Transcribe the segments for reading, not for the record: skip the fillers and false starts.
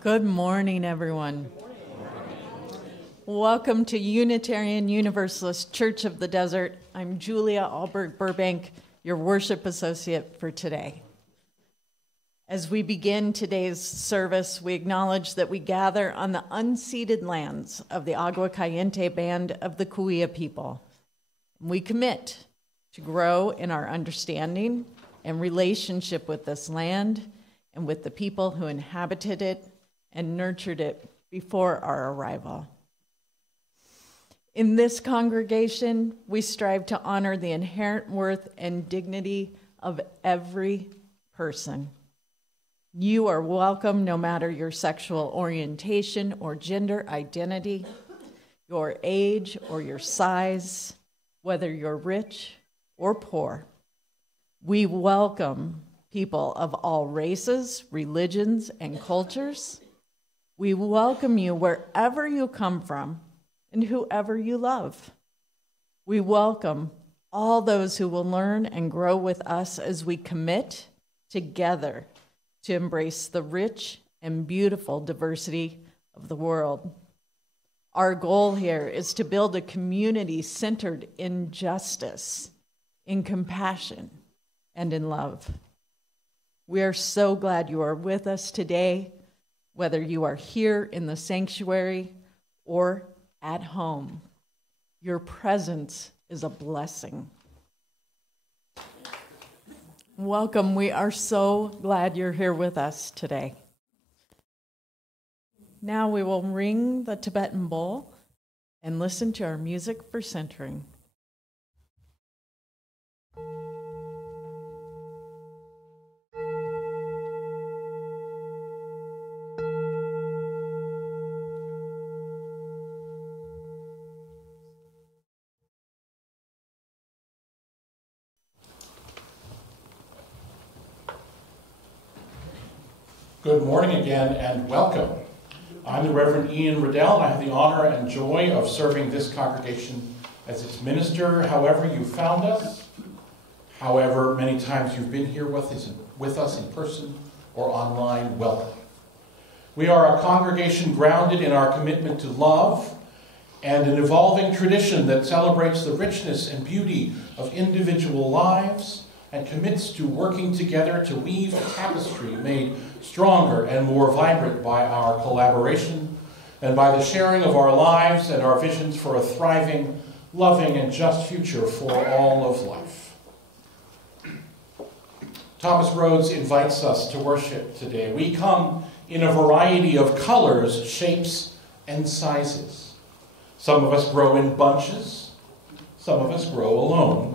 Good morning, everyone. Welcome to Unitarian Universalist Church of the Desert. I'm Julia Alberg-Burbank, your worship associate for today. As we begin today's service, we acknowledge that we gather on the unceded lands of the Agua Caliente Band of the Kuya people. We commit to grow in our understanding and relationship with this land and with the people who inhabited it and nurtured it before our arrival. In this congregation, we strive to honor the inherent worth and dignity of every person. You are welcome no matter your sexual orientation or gender identity, your age or your size, whether you're rich or poor. We welcome people of all races, religions, and cultures. We welcome you wherever you come from and whoever you love. We welcome all those who will learn and grow with us as we commit together to embrace the rich and beautiful diversity of the world. Our goal here is to build a community centered in justice, in compassion, and in love. We are so glad you are with us today, whether you are here in the sanctuary or at home. Your presence is a blessing. Welcome. We are so glad you're here with us today. Now we will ring the Tibetan bowl and listen to our music for centering. Good morning again and welcome. I'm the Reverend Ian Riddell, and I have the honor and joy of serving this congregation as its minister. However you found us, however many times you've been here with us in person or online, welcome. We are a congregation grounded in our commitment to love and an evolving tradition that celebrates the richness and beauty of individual lives and commits to working together to weave a tapestry made stronger and more vibrant by our collaboration and by the sharing of our lives and our visions for a thriving, loving, and just future for all of life. Thomas Rhodes invites us to worship today. We come in a variety of colors, shapes, and sizes. Some of us grow in bunches. Some of us grow alone.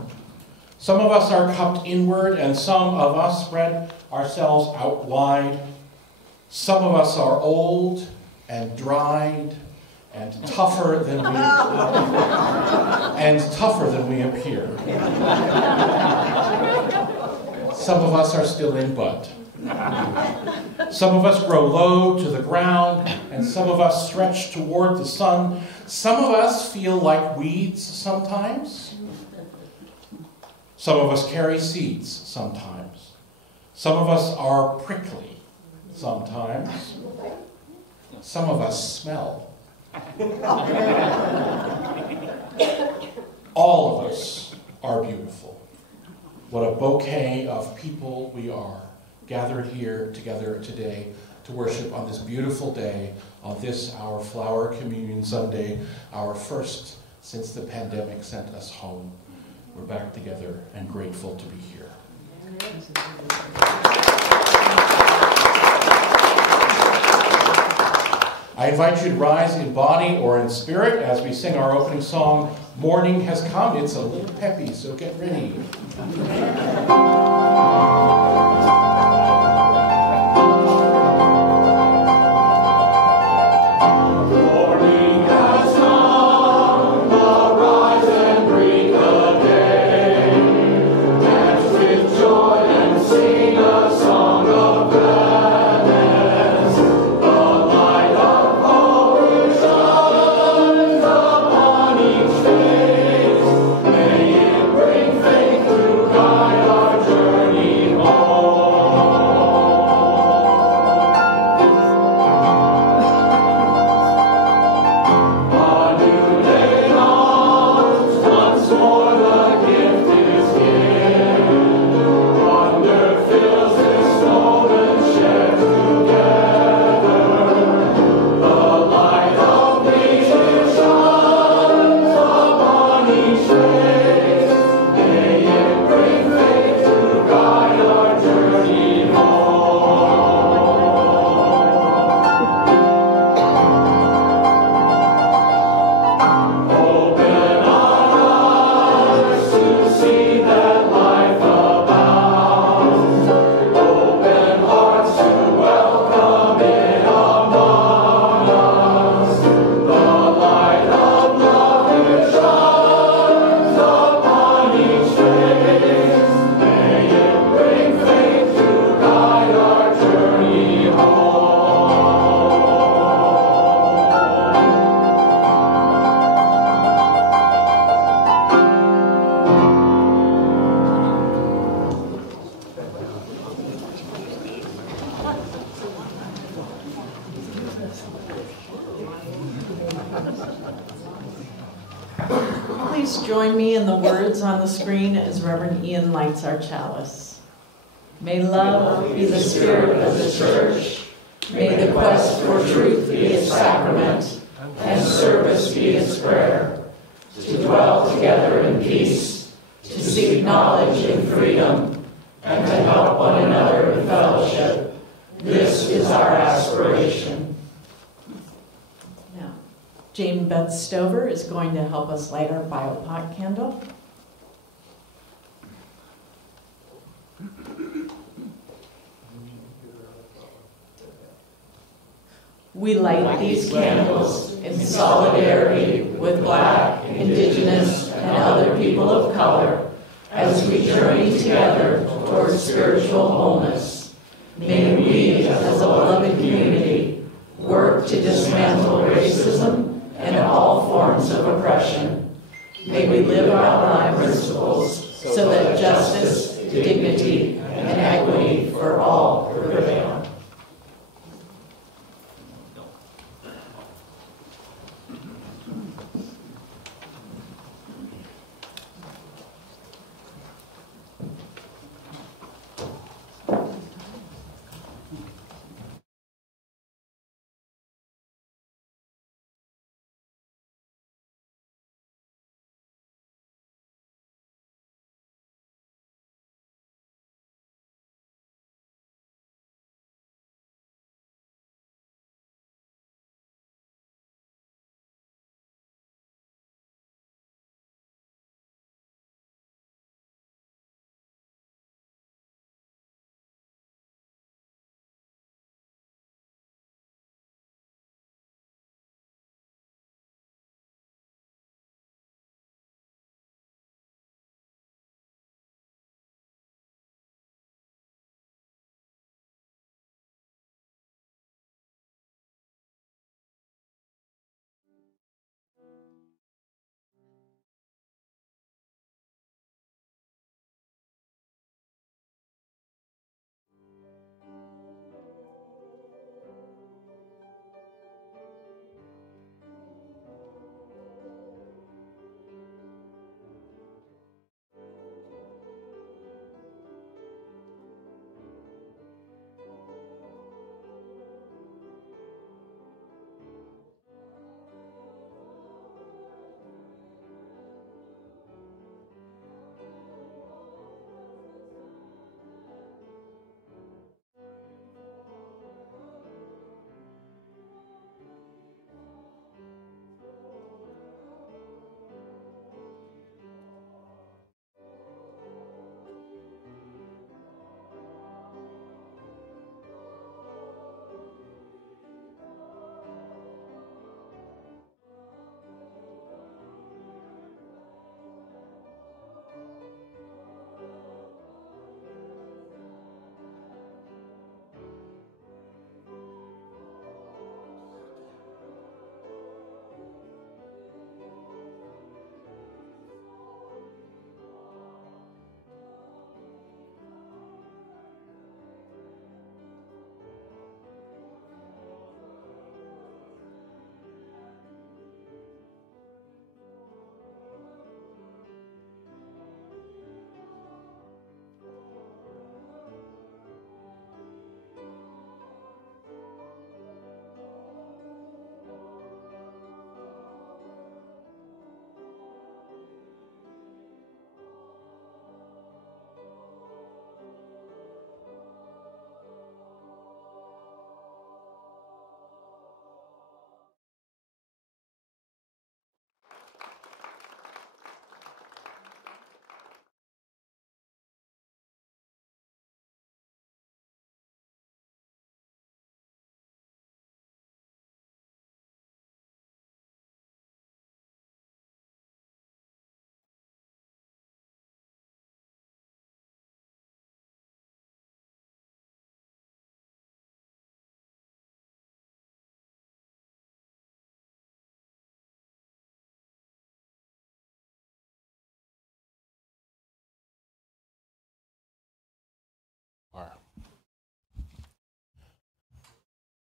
Some of us are cupped inward, and some of us spread ourselves out wide. Some of us are old and dried and tougher than we appear. Some of us are still in bud. Some of us grow low to the ground, and some of us stretch toward the sun. Some of us feel like weeds sometimes. Some of us carry seeds sometimes. Some of us are prickly sometimes. Some of us smell. All of us are beautiful. What a bouquet of people we are, gathered here together today to worship on this beautiful day, on this, our Flower Communion Sunday, our first since the pandemic sent us home. We're back together and grateful to be here. I invite you to rise in body or in spirit as we sing our opening song, Morning Has Come. It's a little peppy, so get ready. May it bring faith to guide our journey home. please join me in the words on the screen as Reverend Ian lights our chalice? May love be the spirit of the church. May the quest for truth be its sacrament, and service be its prayer. To dwell together in peace, to seek knowledge in freedom, and to help one another in fellowship. This is our aspiration. Now, Jane Beth Stover is going to help us light our biopot candle. We light these candles in solidarity with Black, Indigenous, and other people of color as we journey together towards spiritual wholeness. May we, as a beloved community, work to dismantle racism and all forms of oppression. May we live out our principles so that justice, dignity, and equity for all prevail.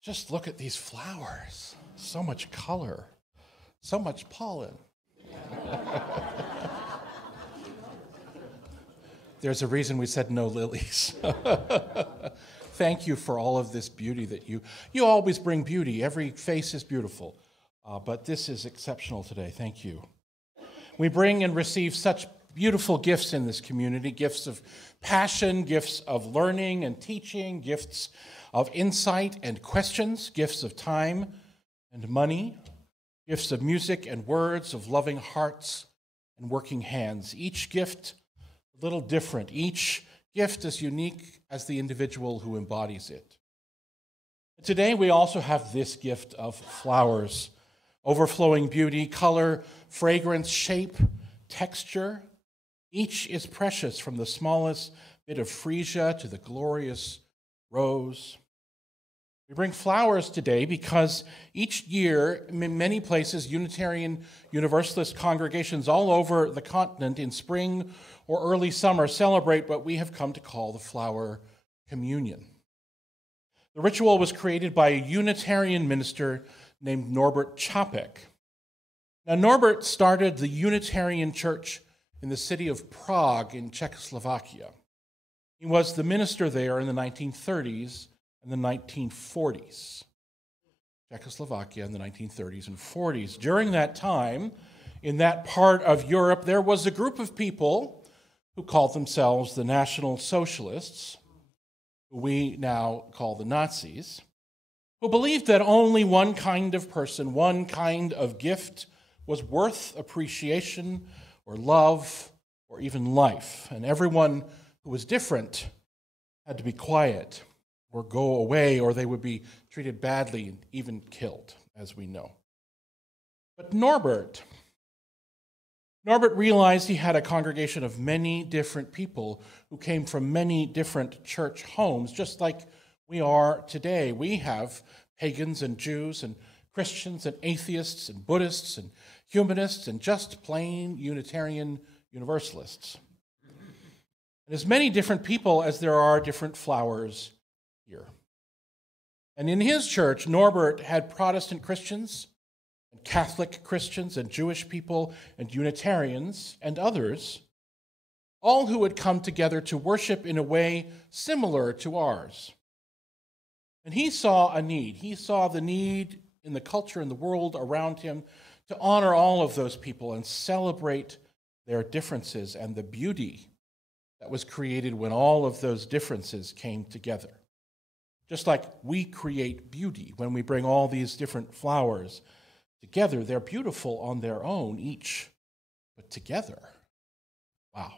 Just look at these flowers. So much color, so much pollen. There's a reason we said no lilies. Thank you for all of this beauty that you always bring beauty. Every face is beautiful, but this is exceptional today. Thank you. We bring and receive such beautiful gifts in this community, gifts of passion, gifts of learning and teaching, gifts of insight and questions, gifts of time and money, gifts of music and words, of loving hearts and working hands. Each gift a little different. Each gift as unique as the individual who embodies it. Today we also have this gift of flowers, overflowing beauty, color, fragrance, shape, texture. Each is precious, from the smallest bit of freesia to the glorious rose. We bring flowers today because each year, in many places, Unitarian Universalist congregations all over the continent in spring or early summer celebrate what we have come to call the flower communion. The ritual was created by a Unitarian minister named Norbert Čapek. Now, Norbert started the Unitarian Church in the city of Prague in Czechoslovakia. He was the minister there in the 1930s and the 1940s. Czechoslovakia in the 1930s and 40s. During that time, in that part of Europe, there was a group of people who called themselves the National Socialists, who we now call the Nazis, who believed that only one kind of person, one kind of gift was worth appreciation or love or even life, and everyone who was different had to be quiet or go away, or they would be treated badly and even killed, as we know. But Norbert realized he had a congregation of many different people who came from many different church homes, just like we are today. We have pagans and Jews and Christians and atheists and Buddhists and humanists and just plain Unitarian Universalists. And as many different people as there are different flowers here. And in his church, Norbert had Protestant Christians and Catholic Christians and Jewish people and Unitarians and others, all who had come together to worship in a way similar to ours. And he saw a need. He saw the need in the culture and the world around him to honor all of those people and celebrate their differences and the beauty that was created when all of those differences came together. Just like we create beauty when we bring all these different flowers together. They're beautiful on their own, each, but together. Wow.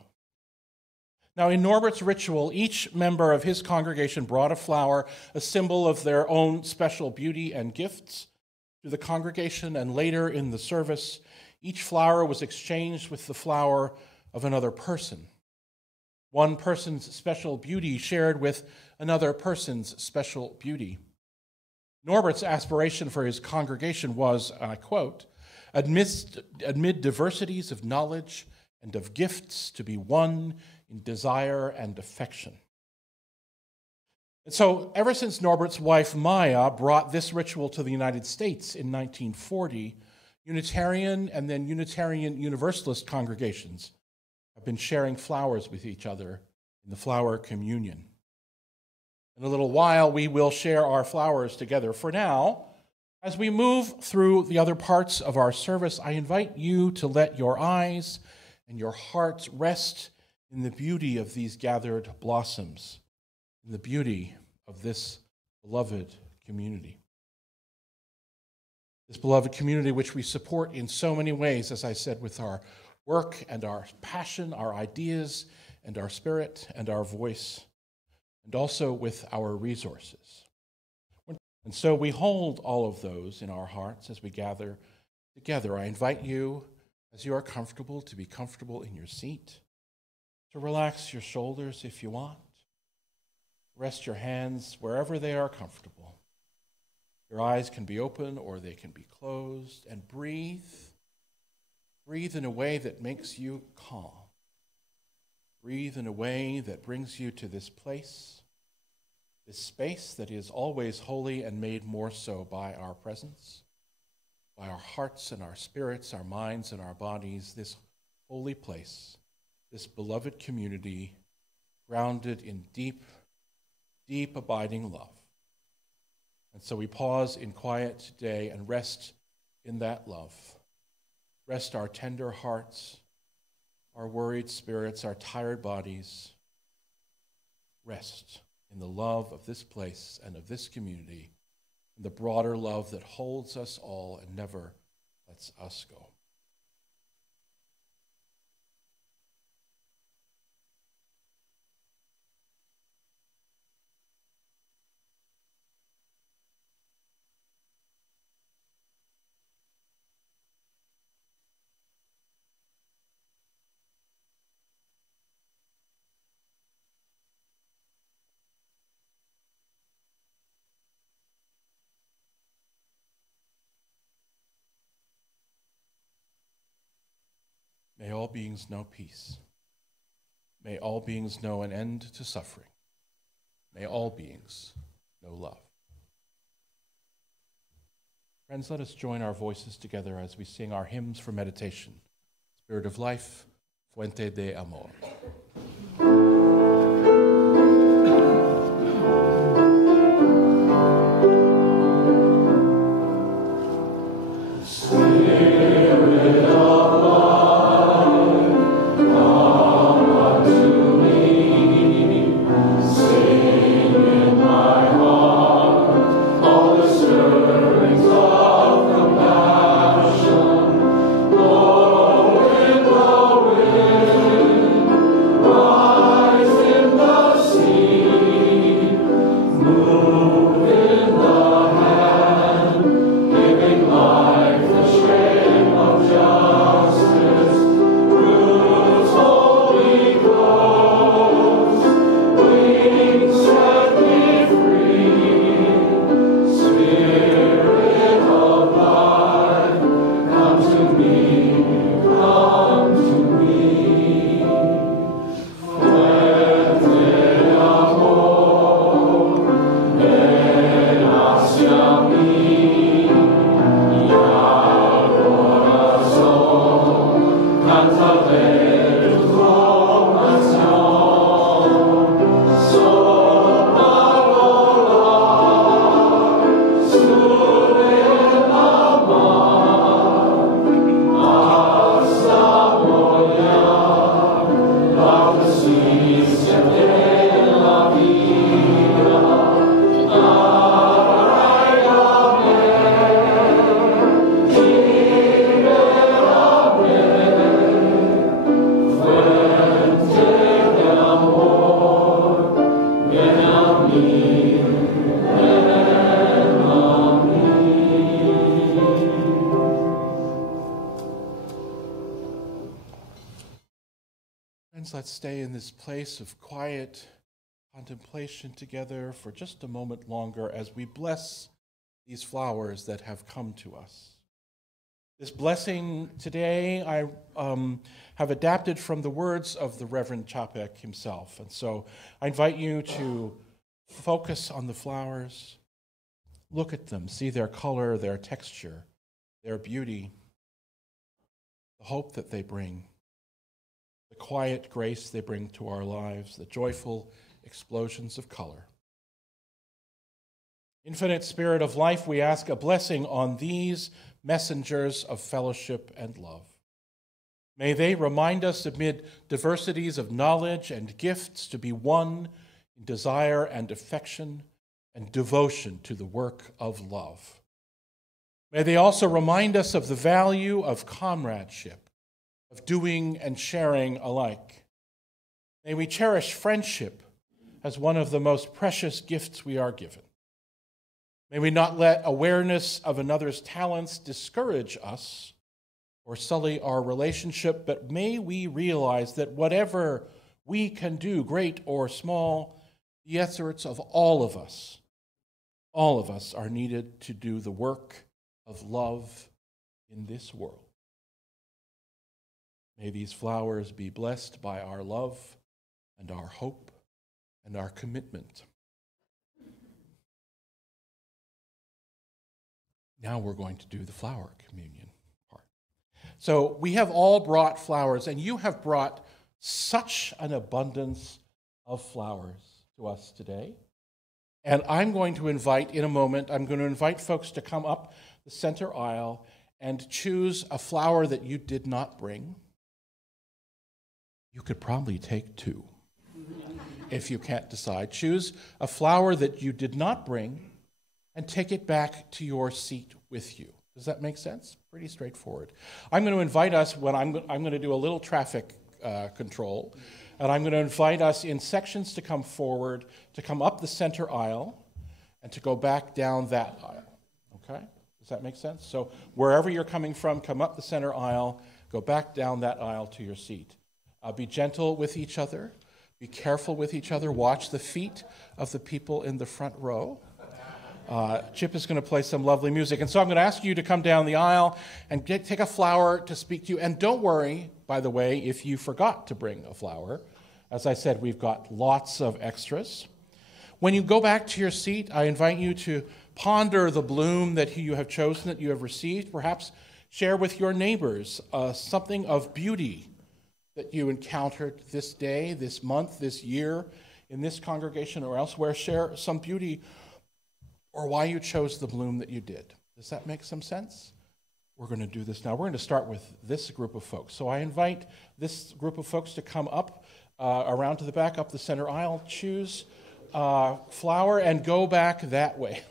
Now, in Norbert's ritual, each member of his congregation brought a flower, a symbol of their own special beauty and gifts, to the congregation, and later in the service, each flower was exchanged with the flower of another person. One person's special beauty shared with another person's special beauty. Norbert's aspiration for his congregation was, and I quote, amid diversities of knowledge and of gifts, to be one in desire and affection. And so, ever since Norbert's wife Maya brought this ritual to the United States in 1940, Unitarian and then Unitarian Universalist congregations have been sharing flowers with each other in the flower communion. In a little while, we will share our flowers together. For now, as we move through the other parts of our service, I invite you to let your eyes and your hearts rest in the beauty of these gathered blossoms, in the beauty of this beloved community. This beloved community which we support in so many ways, as I said, with our work and our passion, our ideas and our spirit and our voice, and also with our resources. And so we hold all of those in our hearts as we gather together. I invite you, as you are comfortable, to be comfortable in your seat, to relax your shoulders if you want, rest your hands wherever they are comfortable. Your eyes can be open or they can be closed, and breathe. Breathe in a way that makes you calm. Breathe in a way that brings you to this place, this space that is always holy and made more so by our presence, by our hearts and our spirits, our minds and our bodies, this holy place, this beloved community grounded in deep, deep abiding love. And so we pause in quiet today and rest in that love. Rest our tender hearts, our worried spirits, our tired bodies. Rest in the love of this place and of this community, and the broader love that holds us all and never lets us go. May all beings know peace. May all beings know an end to suffering. May all beings know love. Friends, let us join our voices together as we sing our hymns for meditation. Spirit of life, Fuente de Amor. Let's stay in this place of quiet contemplation together for just a moment longer as we bless these flowers that have come to us. This blessing today I have adapted from the words of the Reverend Čapek himself. And so I invite you to focus on the flowers, look at them, see their color, their texture, their beauty, the hope that they bring, the quiet grace they bring to our lives, the joyful explosions of color. Infinite Spirit of life, we ask a blessing on these messengers of fellowship and love. May they remind us amid diversities of knowledge and gifts to be one in desire and affection and devotion to the work of love. May they also remind us of the value of comradeship, of doing and sharing alike. May we cherish friendship as one of the most precious gifts we are given. May we not let awareness of another's talents discourage us or sully our relationship, but may we realize that whatever we can do, great or small, the efforts of all of us are needed to do the work of love in this world. May these flowers be blessed by our love and our hope and our commitment. Now we're going to do the flower communion part. So we have all brought flowers, and you have brought such an abundance of flowers to us today. And I'm going to invite, in a moment, I'm going to invite folks to come up the center aisle and choose a flower that you did not bring. You could probably take two if you can't decide. Choose a flower that you did not bring and take it back to your seat with you. Does that make sense? Pretty straightforward. I'm going to invite us, when I'm going to do a little traffic control, and I'm going to invite us in sections to come forward, to come up the center aisle, and to go back down that aisle. Okay? Does that make sense? So wherever you're coming from, come up the center aisle, go back down that aisle to your seat. Be gentle with each other. Be careful with each other. Watch the feet of the people in the front row. Chip is going to play some lovely music. And so I'm going to ask you to come down the aisle and take a flower to speak to you. And don't worry, by the way, if you forgot to bring a flower. As I said, we've got lots of extras. When you go back to your seat, I invite you to ponder the bloom that you have chosen, that you have received. Perhaps share with your neighbors something of beauty that you encountered this day, this month, this year, in this congregation or elsewhere. Share some beauty or why you chose the bloom that you did. Does that make some sense? We're going to do this now. We're going to start with this group of folks. So I invite this group of folks to come up, around to the back, up the center aisle, choose a flower, and go back that way.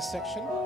this section.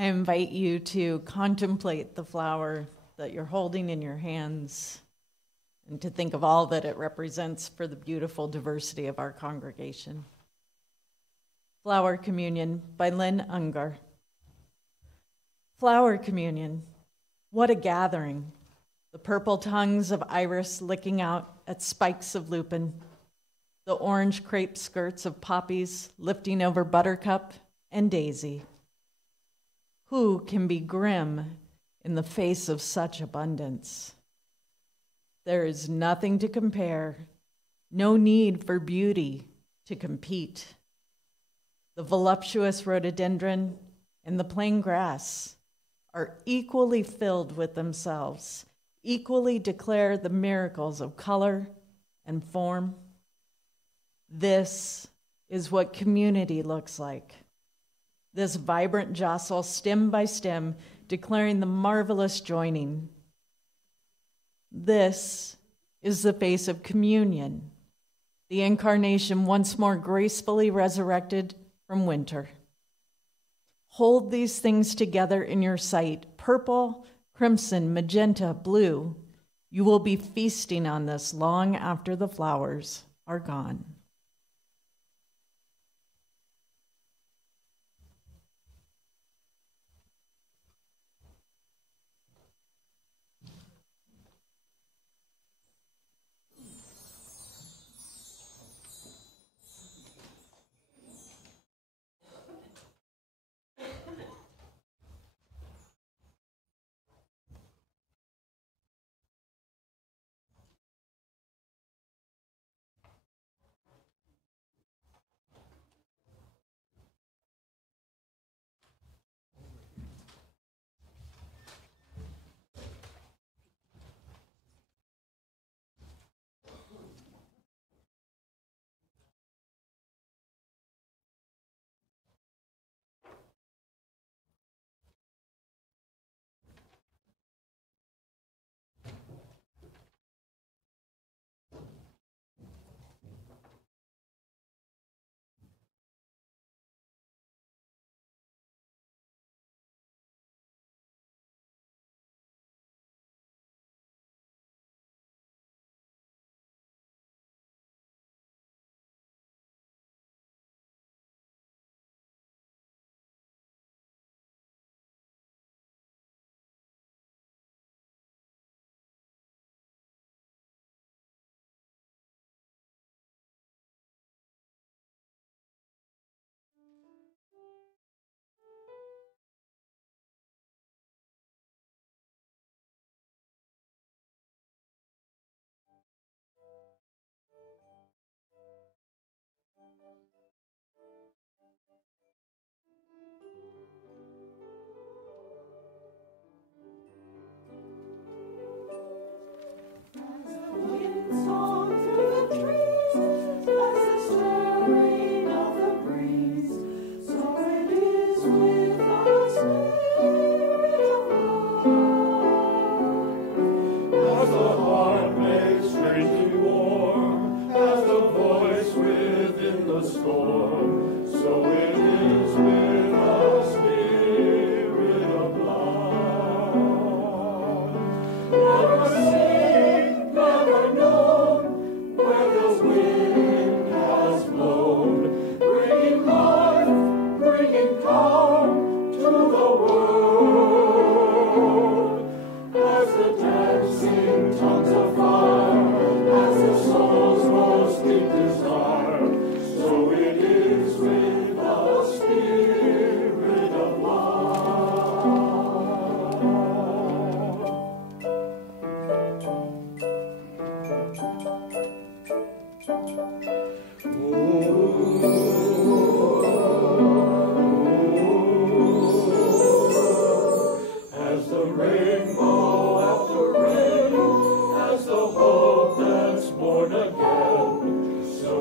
I invite you to contemplate the flower that you're holding in your hands and to think of all that it represents for the beautiful diversity of our congregation. Flower Communion by Lynn Ungar. Flower Communion, what a gathering. The purple tongues of iris licking out at spikes of lupin, the orange crepe skirts of poppies lifting over buttercup and daisy. Who can be grim in the face of such abundance? There is nothing to compare, no need for beauty to compete. The voluptuous rhododendron and the plain grass are equally filled with themselves, equally declare the miracles of color and form. This is what community looks like. This vibrant jostle, stem by stem, declaring the marvelous joining. This is the face of communion, the incarnation once more gracefully resurrected from winter. Hold these things together in your sight, purple, crimson, magenta, blue. You will be feasting on this long after the flowers are gone. So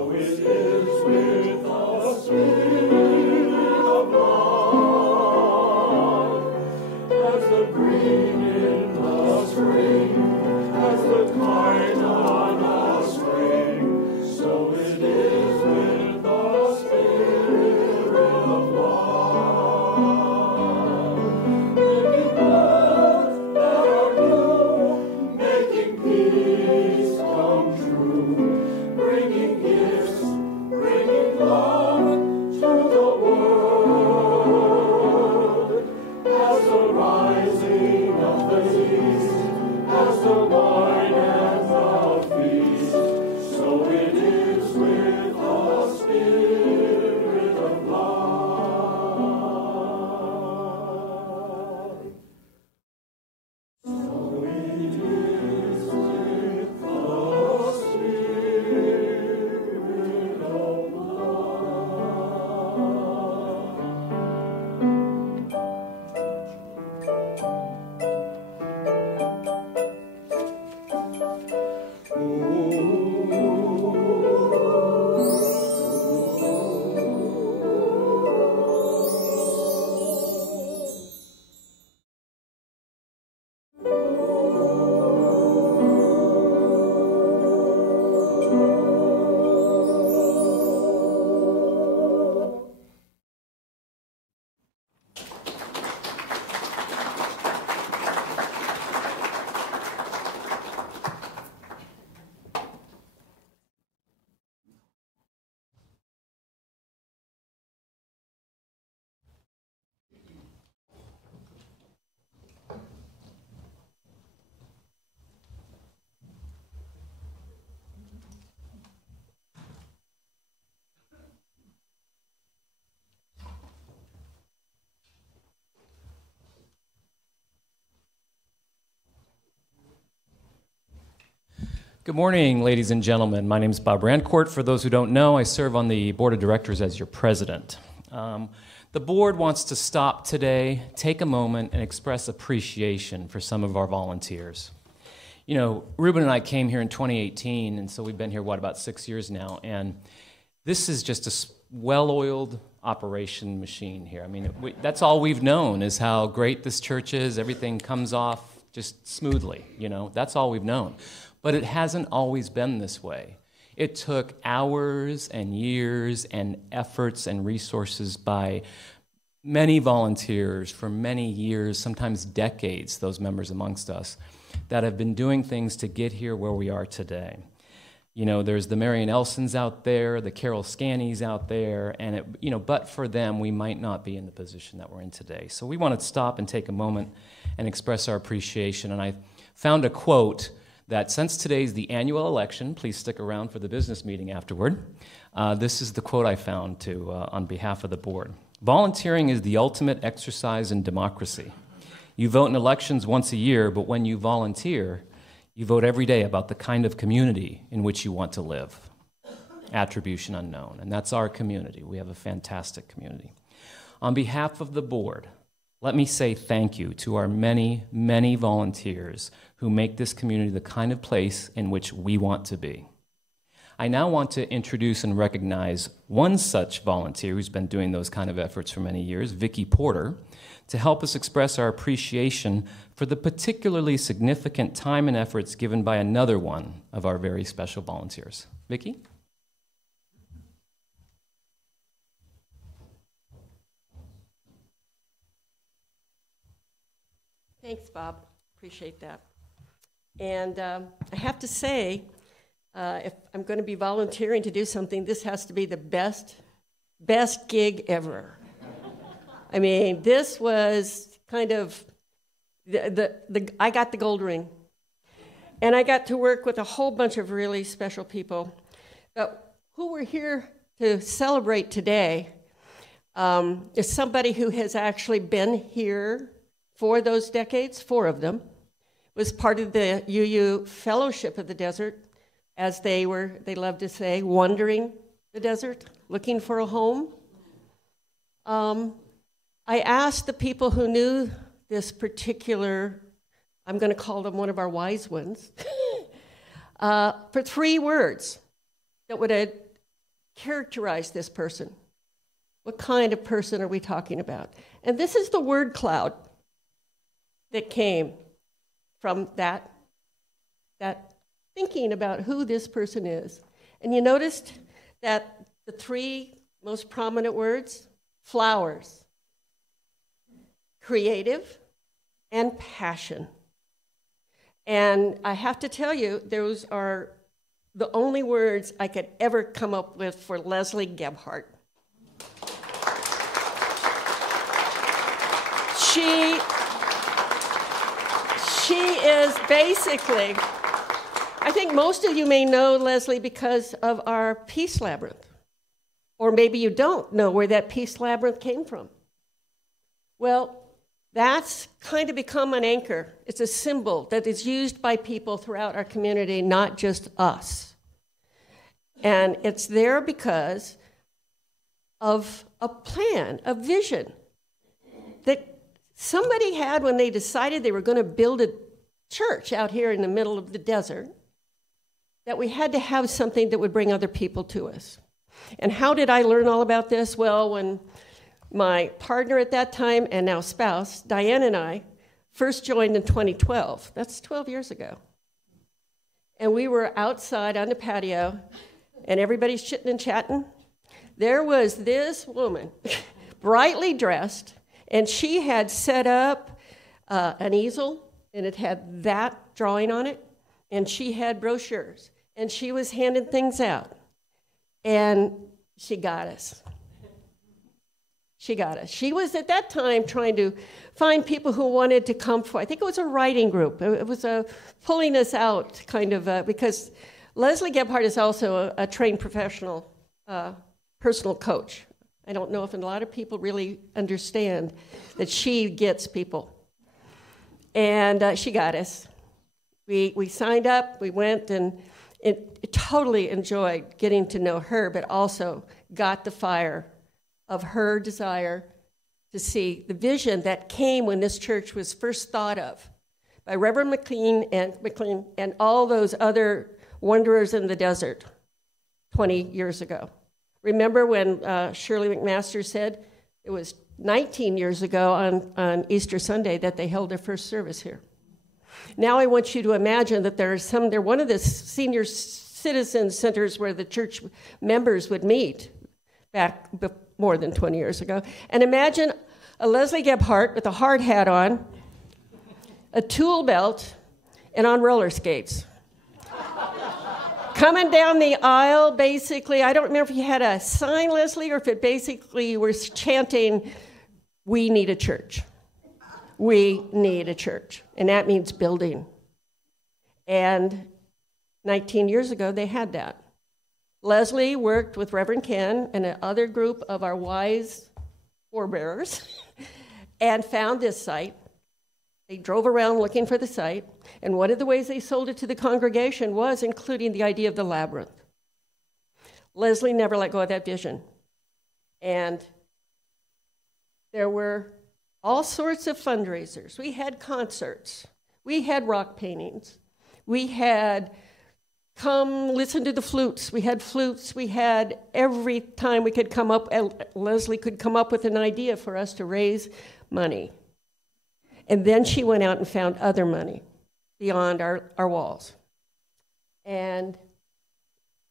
Good morning, ladies and gentlemen. My name is Bob Rancourt. For those who don't know, I serve on the board of directors as your president. The board wants to stop today, take a moment, and express appreciation for some of our volunteers. You know, Ruben and I came here in 2018, and so we've been here, about 6 years now, and this is just a well-oiled operation machine here. I mean, that's all we've known is how great this church is. Everything comes off just smoothly, you know. That's all we've known. But it hasn't always been this way. It took hours and years and efforts and resources by many volunteers for many years, sometimes decades, those members amongst us, that have been doing things to get here where we are today. You know, there's the Marion Elsons out there, the Carol Scannys out there, and but for them, we might not be in the position that we're in today. So we want to stop and take a moment and express our appreciation. And I found a quote that since today's the annual election, please stick around for the business meeting afterward. This is the quote I found on behalf of the board. Volunteering is the ultimate exercise in democracy. You vote in elections once a year, but when you volunteer, you vote every day about the kind of community in which you want to live. Attribution unknown, and that's our community. We have a fantastic community. On behalf of the board, let me say thank you to our many, many volunteers who make this community the kind of place in which we want to be. I now want to introduce and recognize one such volunteer who's been doing those kind of efforts for many years, Vicki Porter, to help us express our appreciation for the particularly significant time and efforts given by another one of our very special volunteers. Vicki? Thanks, Bob. Appreciate that. And I have to say, if I'm going to be volunteering to do something, this has to be the best gig ever. I mean, this was kind of I got the gold ring, and I got to work with a whole bunch of really special people who we're here to celebrate today. Is somebody who has actually been here for those decades, 4 of them, was part of the UU Fellowship of the Desert, as they love to say, wandering the desert, looking for a home. I asked the people who knew this particular, I'm going to call them one of our wise ones, for 3 words that would characterize this person. What kind of person are we talking about? And this is the word cloud that came from that thinking about who this person is. And you noticed that the 3 most prominent words, flowers, creative, and passion. And I have to tell you, those are the only words I could ever come up with for Leslie Gebhardt. She is basically, I think most of you may know Leslie because of our Peace Labyrinth. Or maybe you don't know where that Peace Labyrinth came from. Well, that's kind of become an anchor. It's a symbol that is used by people throughout our community, not just us. And it's there because of a plan, a vision that somebody had when they decided they were going to build a church out here in the middle of the desert, that we had to have something that would bring other people to us. And how did I learn all about this? Well, when my partner at that time and now spouse, Diane, and I first joined in 2012. That's 12 years ago. And we were outside on the patio, and everybody's chitting and chatting. There was this woman, brightly dressed, and she had set up an easel, and it had that drawing on it, and she had brochures, and she was handing things out, and she got us. She got us. She was at that time trying to find people who wanted to come for, I think it was a writing group. It was a pulling us out kind of, because Leslie Gebhardt is also a trained professional personal coach. I don't know if a lot of people really understand that she gets people. And she got us. We signed up, we went, and totally enjoyed getting to know her, but also got the fire of her desire to see the vision that came when this church was first thought of by Reverend McLean and all those other wanderers in the desert 20 years ago. Remember when Shirley McMaster said it was 19 years ago on Easter Sunday that they held their first service here. Now I want you to imagine that they're one of the senior citizen centers where the church members would meet back more than 20 years ago. And imagine a Leslie Gebhardt with a hard hat on, a tool belt, and on roller skates. Coming down the aisle, basically, I don't remember if you had a sign, Leslie, or if it basically you were chanting, "We need a church. We need a church." And that means building. And 19 years ago, they had that. Leslie worked with Reverend Ken and another group of our wise forebearers and found this site. They drove around looking for the site, and one of the ways they sold it to the congregation was including the idea of the labyrinth. Leslie never let go of that vision. And there were all sorts of fundraisers. We had concerts. We had rock paintings. We had come listen to the flutes. We had flutes. We had every time we could come up, Leslie could come up with an idea for us to raise money. And then she went out and found other money beyond our walls. And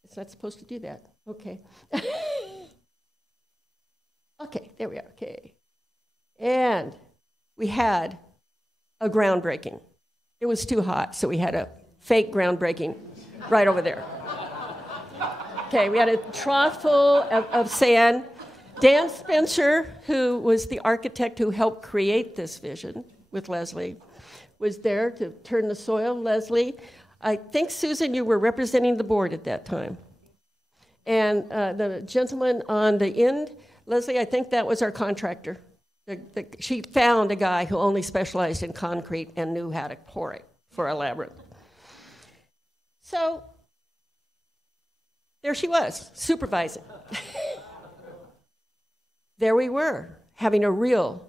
it's not supposed to do that. Okay. Okay, there we are. Okay. And we had a groundbreaking. It was too hot, so we had a fake groundbreaking right over there. Okay, we had a trough full of sand. Dan Spencer, who was the architect who helped create this vision with Leslie, was there to turn the soil. Leslie, I think, Susan, you were representing the board at that time. And the gentleman on the end, Leslie, I think that was our contractor. She found a guy who only specialized in concrete and knew how to pour it for a labyrinth. So there she was, supervising. There we were, having a real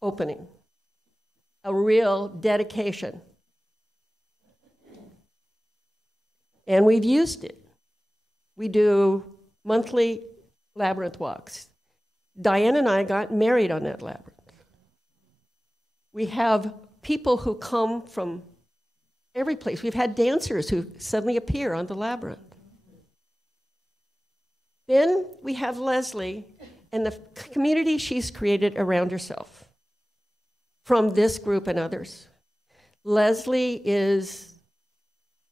opening, a real dedication. And we've used it. We do monthly labyrinth walks. Diane and I got married on that labyrinth. We have people who come from every place. We've had dancers who suddenly appear on the labyrinth. Then we have Leslie and the community she's created around herself from this group and others. Leslie is,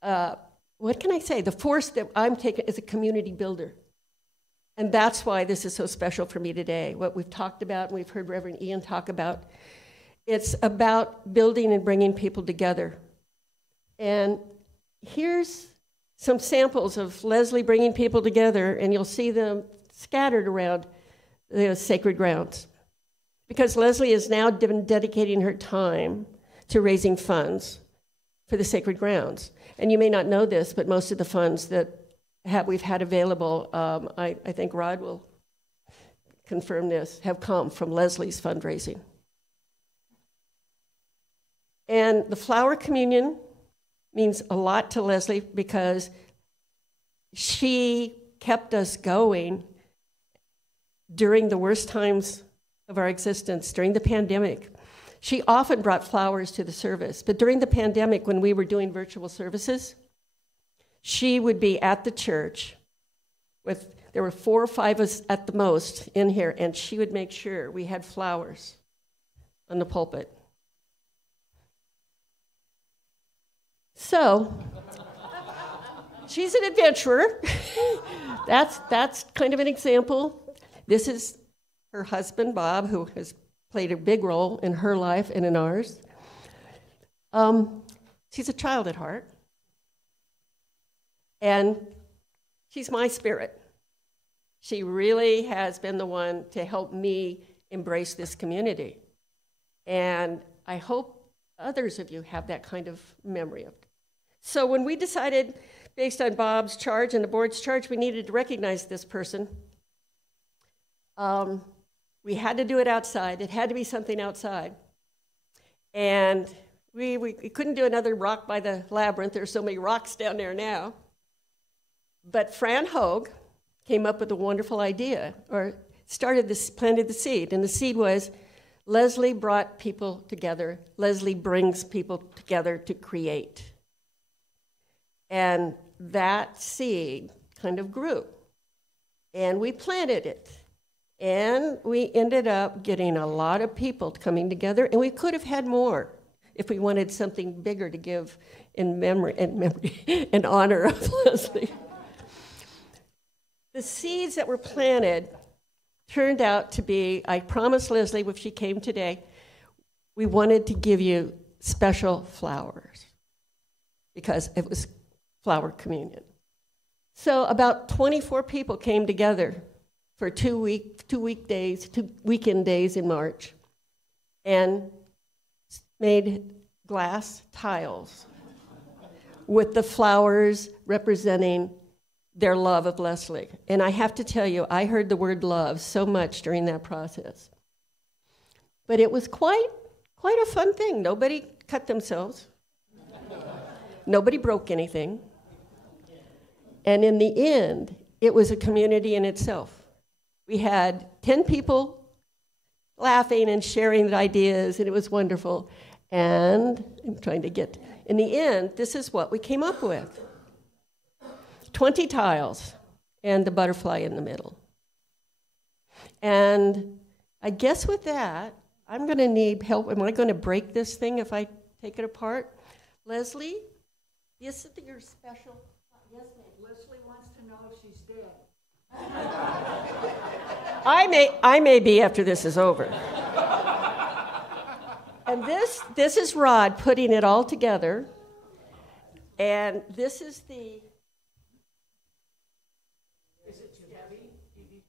what can I say? The force that I'm taking is a community builder. And that's why this is so special for me today. What we've talked about, and we've heard Reverend Ian talk about, it's about building and bringing people together. And here's some samples of Leslie bringing people together, and you'll see them scattered around the sacred grounds. Because Leslie is now dedicating her time to raising funds for the sacred grounds. And you may not know this, but most of the funds that we've had available, I think Rod will confirm this, have come from Leslie's fundraising. And the flower communion means a lot to Leslie because she kept us going during the worst times of our existence, during the pandemic. She often brought flowers to the service, but during the pandemic, when we were doing virtual services, she would be at the church there were 4 or 5 of us at the most in here, and she would make sure we had flowers on the pulpit. So, she's an adventurer. That's kind of an example. This is her husband, Bob, who has played a big role in her life and in ours. She's a child at heart. And she's my spirit. She really has been the one to help me embrace this community. And I hope others of you have that kind of memory of it. So when we decided, based on Bob's charge and the board's charge, we needed to recognize this person. We had to do it outside. It had to be something outside. And we couldn't do another rock by the labyrinth. There's so many rocks down there now. But Fran Hogue came up with a wonderful idea, or planted the seed. And the seed was, Leslie brought people together. Leslie brings people together to create. And that seed kind of grew. And we planted it. And we ended up getting a lot of people coming together, and we could have had more if we wanted something bigger to give in memory in honor of Leslie. The seeds that were planted turned out to be, I promised Leslie if she came today, we wanted to give you special flowers because it was flower communion. So about 24 people came together for 2 weekend days in March, and made glass tiles with the flowers representing their love of Leslie. And I have to tell you, I heard the word love so much during that process. But it was quite a fun thing. Nobody cut themselves. Nobody broke anything. And in the end, it was a community in itself. We had 10 people laughing and sharing ideas, and it was wonderful. And in the end, this is what we came up with. 20 tiles and the butterfly in the middle. And I guess with that, I'm going to need help. Am I going to break this thing if I take it apart? Leslie, isn't your special? Yes, ma'am. Leslie wants to know if she's dead. I may be after this is over. And this is Rod putting it all together. And this is the... Is it heavy? Do you need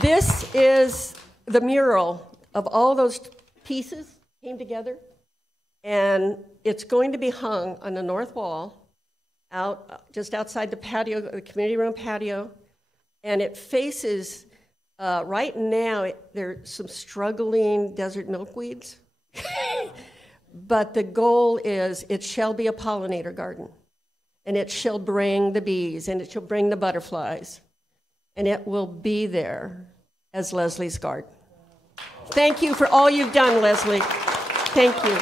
This is the mural of all those pieces came together, and it's going to be hung on the north wall, just outside the patio, the community room patio, and it faces. Right now, there's some struggling desert milkweeds, but the goal is it shall be a pollinator garden, and it shall bring the bees, and it shall bring the butterflies. And it will be there as Leslie's garden. Thank you for all you've done, Leslie. Thank you.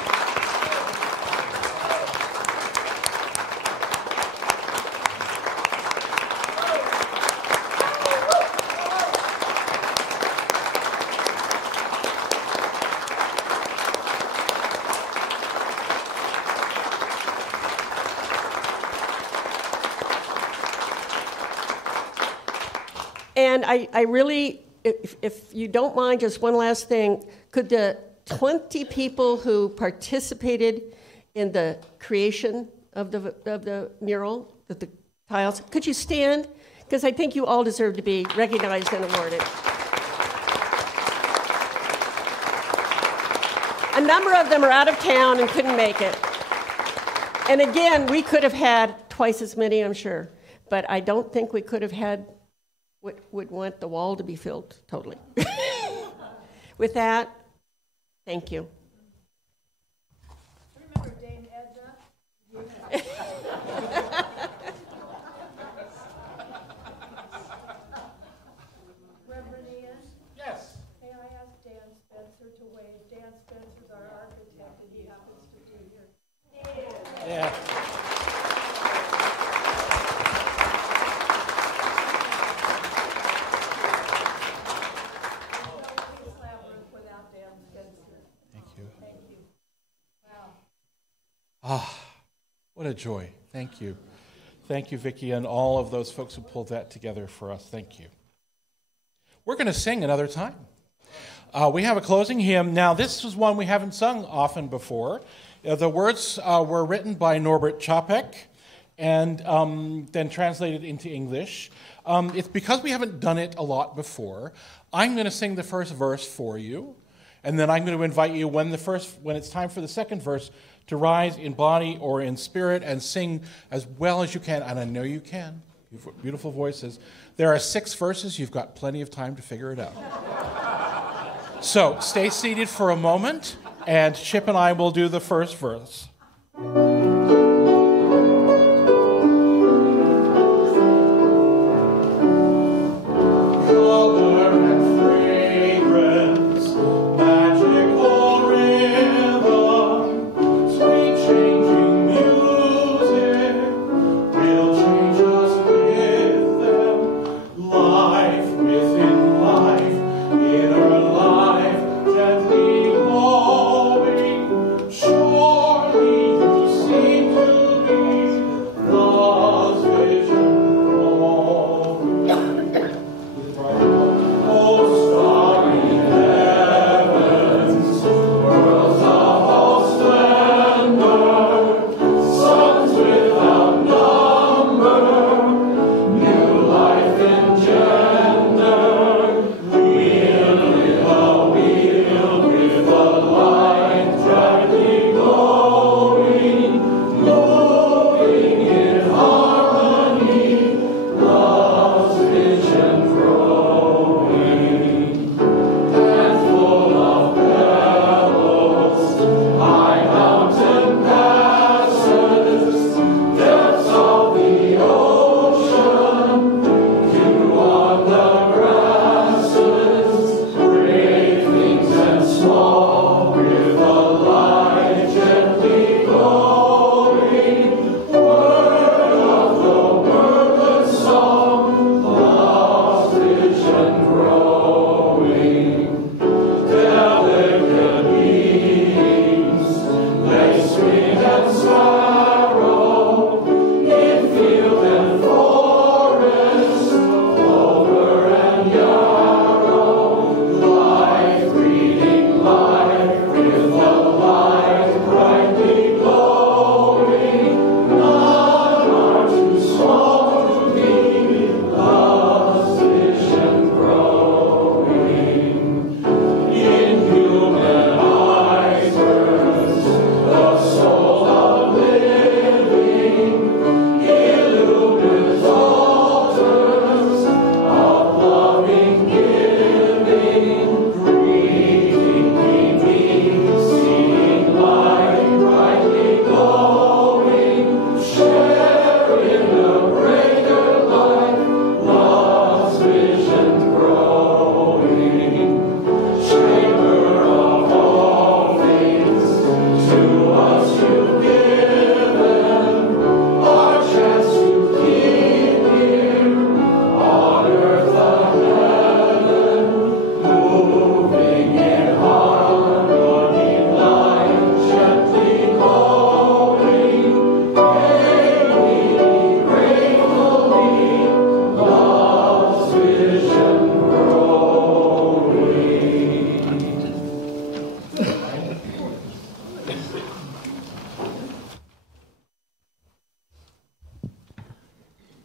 And I really, if you don't mind, just one last thing, could the 20 people who participated in the creation of the mural, of the tiles, could you stand? Because I think you all deserve to be recognized and awarded. A number of them are out of town and couldn't make it. And again, we could have had twice as many, I'm sure, but I don't think we could have had would want the wall to be filled totally. With that, thank you. Remember Dame Edna? Reverend Ian? Yes. May I ask Dan Spencer to wave? Dan Spencer's our architect, and he happens to be here. Yeah. What a joy. Thank you. Thank you, Vicki, and all of those folks who pulled that together for us. Thank you. We're going to sing another time. We have a closing hymn. Now, this is one we haven't sung often before. The words were written by Norbert Čapek, and then translated into English. It's because we haven't done it a lot before. I'm going to sing the first verse for you, and then I'm going to invite you when it's time for the second verse to rise in body or in spirit and sing as well as you can, and I know you can. You've got beautiful voices. There are 6 verses. You've got plenty of time to figure it out. So stay seated for a moment, and Chip and I will do the first verse.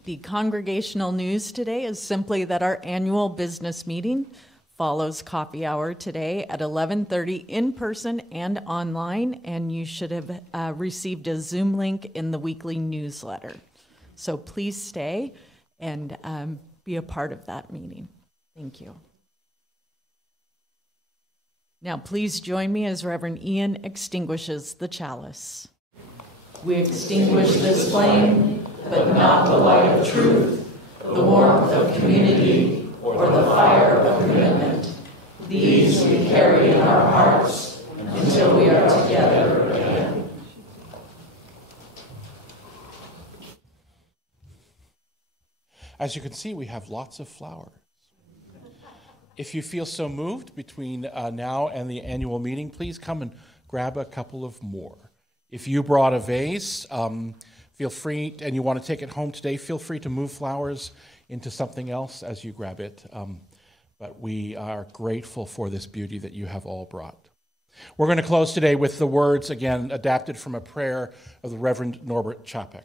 The congregational news today is simply that our annual business meeting follows coffee hour today at 11:30 in person and online, and you should have received a Zoom link in the weekly newsletter. So please stay and be a part of that meeting. Thank you. Now please join me as Reverend Ian extinguishes the chalice. We extinguish this flame, but not the light of truth, the warmth of community, or the fire of commitment. These we carry in our hearts until we are together again. As you can see, we have lots of flowers. If you feel so moved between now and the annual meeting, please come and grab a couple of more. If you brought a vase, feel free, and you want to take it home today, feel free to move flowers into something else as you grab it. But we are grateful for this beauty that you have all brought. We're going to close today with the words, again, adapted from a prayer of the Reverend Norbert Chapek.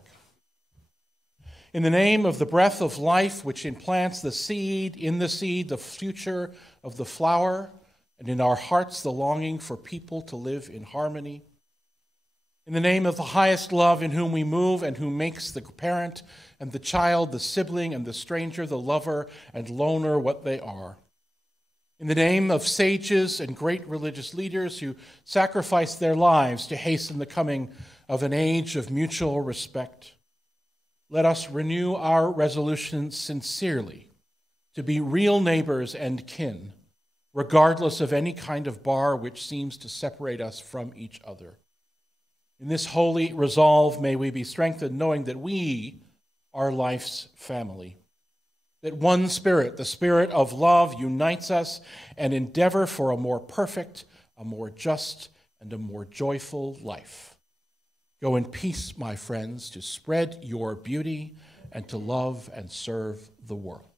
In the name of the breath of life which implants in the seed, the future of the flower, and in our hearts the longing for people to live in harmony. In the name of the highest love in whom we move and who makes the parent and the child, the sibling and the stranger, the lover and loner what they are. In the name of sages and great religious leaders who sacrifice their lives to hasten the coming of an age of mutual respect, let us renew our resolution sincerely to be real neighbors and kin, regardless of any kind of bar which seems to separate us from each other. In this holy resolve, may we be strengthened, knowing that we are life's family, that one spirit, the spirit of love, unites us and endeavor for a more perfect, a more just, and a more joyful life. Go in peace, my friends, to spread your beauty and to love and serve the world.